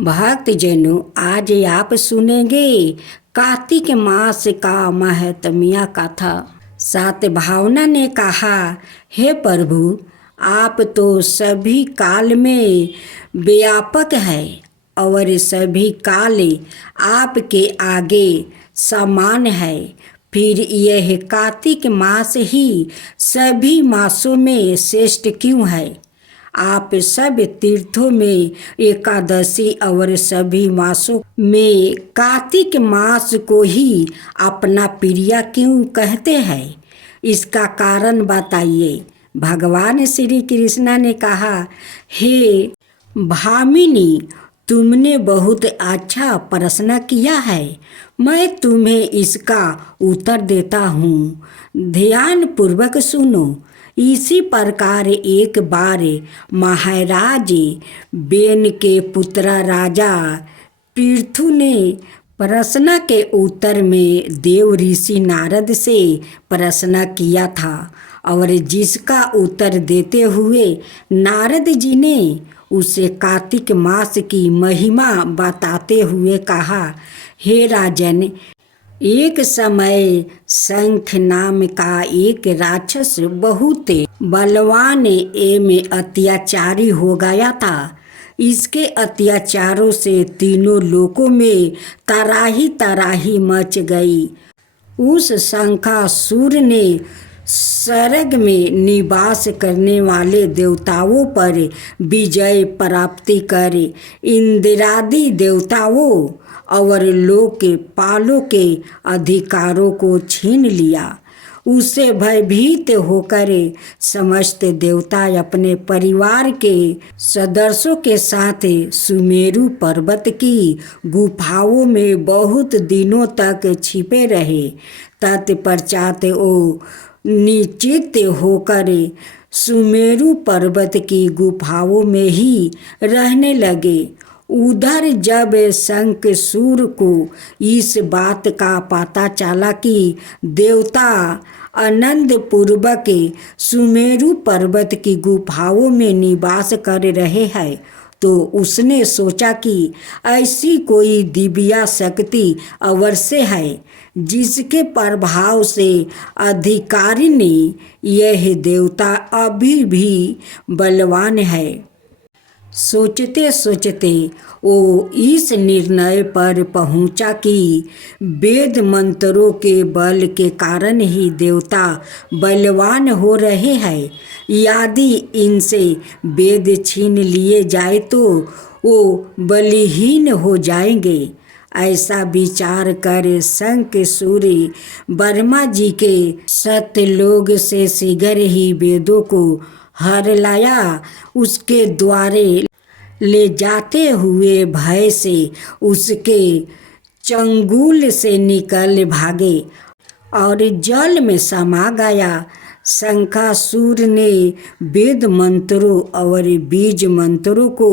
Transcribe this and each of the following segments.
भक्तजनों, आज आप सुनेंगे कार्तिक मास का महत्म्य कथा। सात भावना ने कहा, हे प्रभु, आप तो सभी काल में व्यापक है और सभी काल आपके आगे समान है। फिर यह कार्तिक मास ही सभी मासों में श्रेष्ठ क्यों है? आप सब तीर्थों में एकादशी और सभी मासों में कार्तिक मास को ही अपना प्रिय क्यों कहते हैं? इसका कारण बताइए। भगवान श्री कृष्ण ने कहा, हे भामिनी, तुमने बहुत अच्छा प्रश्न किया है। मैं तुम्हें इसका उत्तर देता हूँ। ध्यान पूर्वक सुनो। इसी प्रकार एक बार महाराज बेन के पुत्र राजा पृथु ने प्रश्न के उत्तर में देव ऋषि नारद से प्रश्न किया था और जिसका उत्तर देते हुए नारद जी ने उसे कार्तिक मास की महिमा बताते हुए कहा, हे राजन, एक समय शंख नाम का एक राक्षस बहुत बलवान एवं अत्याचारी हो गया था। इसके अत्याचारों से तीनों लोकों में तराही तराही मच गई। उस शंखासुर ने स्वर्ग में निवास करने वाले देवताओं पर विजय प्राप्ति कर इंद्रादि देवताओं और लोकपालों के अधिकारों को छीन लिया। उससे भयभीत होकर समस्त देवता अपने परिवार के सदस्यों के साथ सुमेरु पर्वत की गुफाओं में बहुत दिनों तक छिपे रहे। तत्पश्चात वो निश्चित होकर सुमेरु पर्वत की गुफाओं में ही रहने लगे। उधर जब शंखसूर को इस बात का पता चला कि देवता आनंद पूर्वक सुमेरु पर्वत की गुफाओं में निवास कर रहे हैं, तो उसने सोचा कि ऐसी कोई दिव्य शक्ति अवश्य है जिसके प्रभाव से अधिकारी ने यह देवता अभी भी बलवान है। सोचते सोचते वो इस निर्णय पर पहुंचा कि वेद मंत्रों के बल के कारण ही देवता बलवान हो रहे हैं। यदि इनसे वेद छीन लिए जाए तो वो बलहीन हो जाएंगे। ऐसा विचार कर शंखसूर ब्रह्मा जी के सत्यलोक से शीघ्र ही वेदों को हर लाया। उसके द्वारे ले जाते हुए भय से उसके चंगुल से निकल भागे और जल में समा गया। शंखासुर ने वेद मंत्रों और बीज मंत्रों को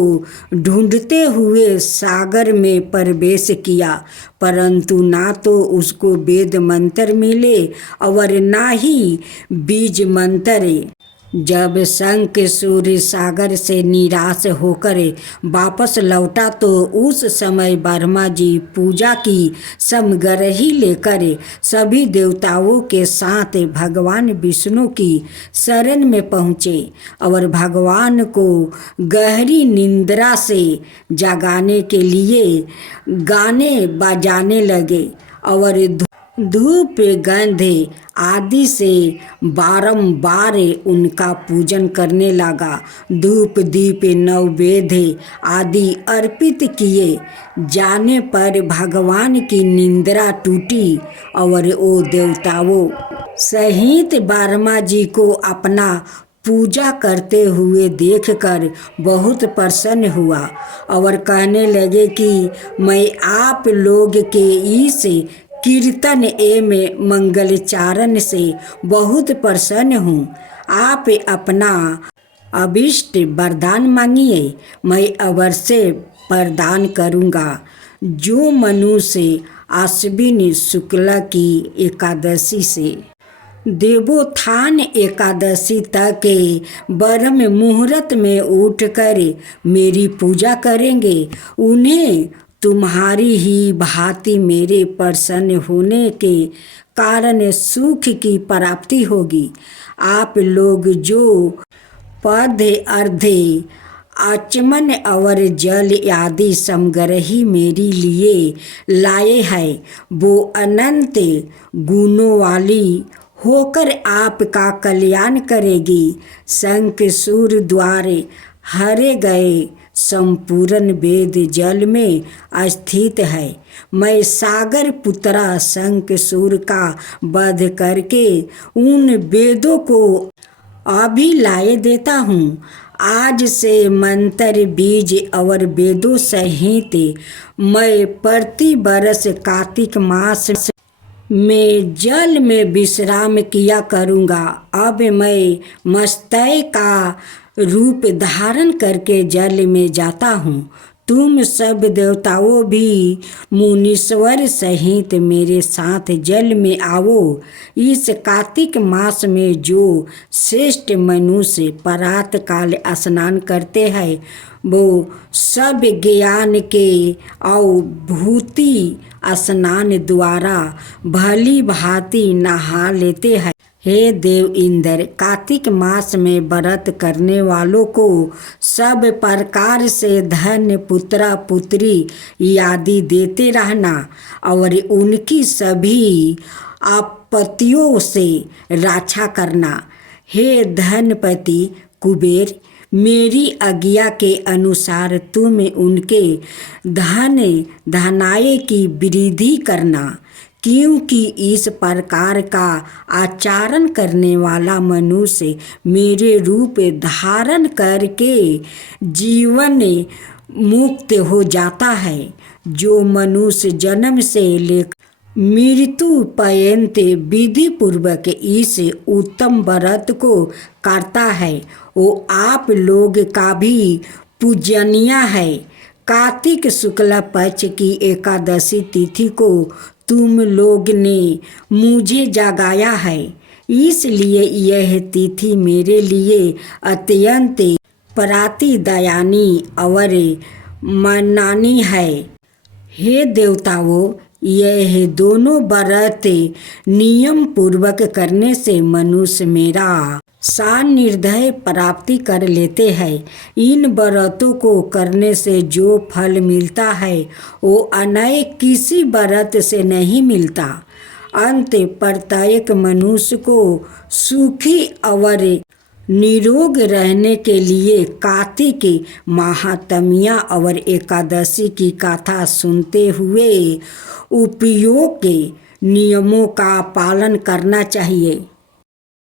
ढूंढते हुए सागर में प्रवेश किया, परंतु ना तो उसको वेद मंत्र मिले और ना ही बीज मंत्र। जब शंखसूर सागर से निराश होकर वापस लौटा तो उस समय ब्रह्मा जी पूजा की सामग्री लेकर सभी देवताओं के साथ भगवान विष्णु की शरण में पहुँचे और भगवान को गहरी निंद्रा से जगाने के लिए गाने बजाने लगे और धूप गंध आदि से बारंबार उनका पूजन करने लगा। धूप दीप नैवेद्य आदि अर्पित किए जाने पर भगवान की निंद्रा टूटी और वो देवताओं सहित ब्रह्मा जी को अपना पूजा करते हुए देखकर बहुत प्रसन्न हुआ और कहने लगे कि मैं आप लोग के इस कीर्तन एवं मंगलचारण से बहुत प्रसन्न हूँ। आप अपना अभिष्ट वरदान मांगिए, मैं अवश्य प्रदान करूँगा। जो मनुष्य आश्विन शुक्ला की एकादशी से देवोत्थान एकादशी तक ब्रह्म मुहूर्त में उठकर मेरी पूजा करेंगे। उन्हें तुम्हारी ही भांति मेरे प्रसन्न होने के कारण सुख की प्राप्ति होगी। आप लोग जो पद अर्धे आचमन और जल आदि समग्रही मेरे लिए लाए हैं, वो अनंत गुणों वाली होकर आपका कल्याण करेगी। शंख सूर द्वारे हरे गए संपूर्ण वेद जल में स्थित है। मैं सागर पुत्रा शंख सूर का वध करके उन वेदों को अभी लाए देता हूँ। आज से मंत्र बीज और वेदों सहित मैं प्रति वर्ष कार्तिक मास में जल में विश्राम किया करूँगा। अब मैं मत्स्य का रूप धारण करके जल में जाता हूँ। तुम सब देवताओं भी मुनीश्वर सहित मेरे साथ जल में आओ। इस कार्तिक मास में जो श्रेष्ठ मनुष्य प्रात काल स्नान करते हैं, वो सब ज्ञान के अवभूति स्नान द्वारा भली भांति नहा लेते हैं। हे देव इंद्र, कार्तिक मास में व्रत करने वालों को सब प्रकार से धन पुत्र पुत्री आदि देते रहना और उनकी सभी आपत्तियों से रक्षा करना। हे धनपति कुबेर, मेरी आज्ञा के अनुसार तुम उनके धन धनाय की वृद्धि करना, क्योंकि इस प्रकार का आचरण करने वाला मनुष्य मेरे रूप धारण करके जीवन मुक्त हो जाता है। जो मनुष्य जन्म से लेकर मृत्यु पर्यंत विधि पूर्वक इस उत्तम व्रत को करता है, वो आप लोग का भी पूजनीय है। कार्तिक शुक्ल पक्ष की एकादशी तिथि को तुम लोग ने मुझे जगाया है, इसलिए यह तिथि मेरे लिए अत्यंत प्रतिदयानी और मनानी है। हे देवताओं, यह दोनों व्रत नियम पूर्वक करने से मनुष्य मेरा सान्निध्य प्राप्ति कर लेते हैं। इन व्रतों को करने से जो फल मिलता है वो अन्य किसी व्रत से नहीं मिलता। अंत प्रत्येक मनुष्य को सुखी और निरोग रहने के लिए कार्तिक महात्म्य और एकादशी की कथा सुनते हुए उपयोग के नियमों का पालन करना चाहिए।